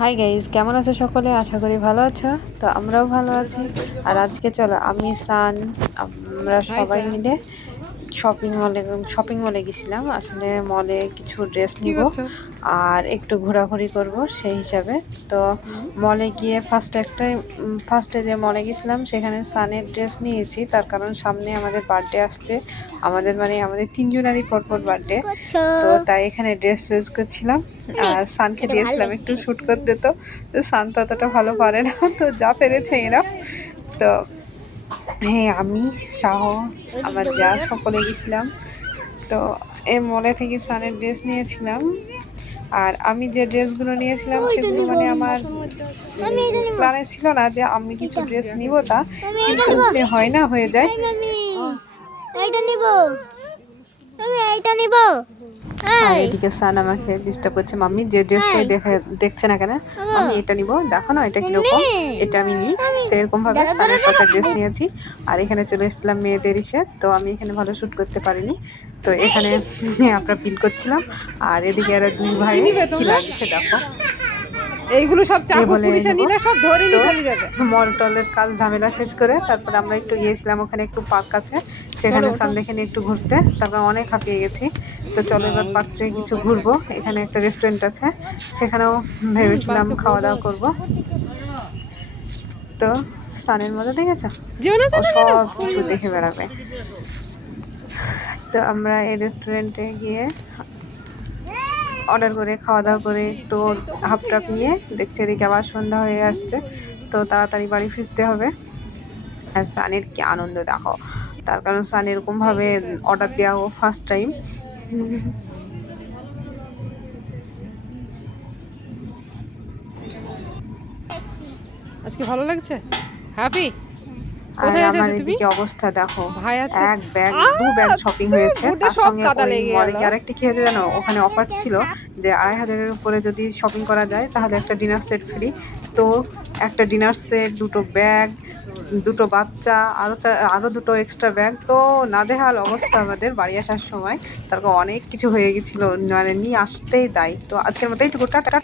Hi guys, কেমন আছো সকলে? আশা করি ভালো আছো। তো আমরাও ভালো আছি। আর আজকে চলো আমি সান আমরা হাই সবাই স্যার। মিলে শপিং মলে গেছিলাম। আসলে মলে কিছু ড্রেস কি নিব করছো? আর একটু ঘোরাঘুরি করব সেই হিসাবে। তো মলে গিয়ে ফার্স্টে যে মলে গেছিলাম সেখানে সানের ড্রেস নিয়েছি, তার কারণ সামনে আমাদের বার্থডে আসছে। আমাদের তিনজনেরই পরপর বার্থডে। করছো? তো তাই এখানে ড্রেস চয়েস করছিলাম আর সানকে এটা ভালো দিয়েছিলাম একটু লাগছে। শুট করতে। তো তো সান তো অতটা ভালো পারে না, তো যা পেরেছে এরা। তো হ্যাঁ, আমি সহ ওইদিক আমার দেবো যা এবার। সকলে গেছিলাম। তো এই মলে থেকে সানের ড্রেস নিয়েছিলাম। আর আমি যে ড্রেসগুলো নিয়েছিলাম ওইটা সেগুলো নিবো মানে আমি। আমার আমি এটা নিবো। প্ল্যানে ছিল না যে আমি কিছু এটা ড্রেস নিব তা, আমি এটা কিন্তু নিবো। যে হয় না হয়ে যায়। এই মামি এইটা নিবো। আমি এইটা নিবো। আর এই এদিকে সান আমাকে ডিস্টার্ব করছে, মাম্মি যে ড্রেসটাই এই দেখছে না কেন, আমো মাম্মি এটা নিব, দেখো না এটা শুননি কিরকম, এটা আমি নিই। আমি তো এরকম ভাবে দাঁড়া দাঁড়া সানের দাঁড়া কটা ড্রেস নিয়েছি। আর এখানে চলে এসেছিলাম মেয়েদের ইসে, তো আমি এখানে ভালো শ্যুট করতে পারিনি। তো এখানে আমরা বিল করছিলাম। আর এদিকে এরা দুই কি ভাইয়ে নিবে কি তোমরা? লাগছে দেখো। এইগুলো সব দিয়ে চাকু বলে এই পুলিশে নেবো। নিলে সব ধরে তো নিয়ে চলে যাবে। মল টলের কাজ ঝামেলা শেষ করে তারপর আমরা একটু গিয়েছিলাম ওখানে, একটু পার্ক আছে চলো সেখানে ওঠো। সানডে নিয়ে একটু ঘুরতে। তারপর অনেক হাঁপিয়ে গেছি। তো চলো এবার পার্কে কিছু ঘুরবো। এখানে একটা রেস্টুরেন্ট আছে, সেখানেও ভেবেছিলাম পার্কে খাওয়া বোর্ডও দাওয়া আছে। করব। তো সানের মজা দেখেছো, যেও না ও যেও না যেও না, সব পড়ে কিছু যাবে। দেখে বেড়াবে। তো আমরা এই রেস্টুরেন্টে গিয়ে অর্ডার করে খাওয়া দাওয়া করে একটু হাফ টাপ নিয়ে দেখছি এদিকে আবার সন্ধ্যা হয়ে আসছে। তো তাড়াতাড়ি বাড়ি ফিরতে হবে। আর সানের কি আনন্দ দেখো, তার কারণ সান এরকমভাবে অর্ডার দেওয়া ও ফার্স্ট টাইম। আজকে ভালো লাগছে? হ্যাপি? আর কোথায় আমার এসেছো তুমি? এদিকে অবস্থা দেখো, ভাই আছে। দু ব্যাগ শপিং হয়েছে। ঠোঁটে তার সব সঙ্গে কাদা ওই লেগে মলে গেল। গিয়ে আরেকটা কি হয়েছে জানো, ওখানে অফার ছিল যে 2,500-এর উপরে যদি শপিং করা যায় তাহলে একটা ডিনার সেট ফ্রি। তো একটা ডিনার সেট, দুটো ব্যাগ, দুটো বাচ্চা, আরো দুটো এক্সট্রা ব্যাগ। তো নাজেহাল অবস্থা আমাদের বাড়ি আসার সময়। তারপর অনেক কিছু হয়ে গেছিল, মানে নিয়ে আসতেই দায়। তো আজকের মতো এইটুকু, টাটা।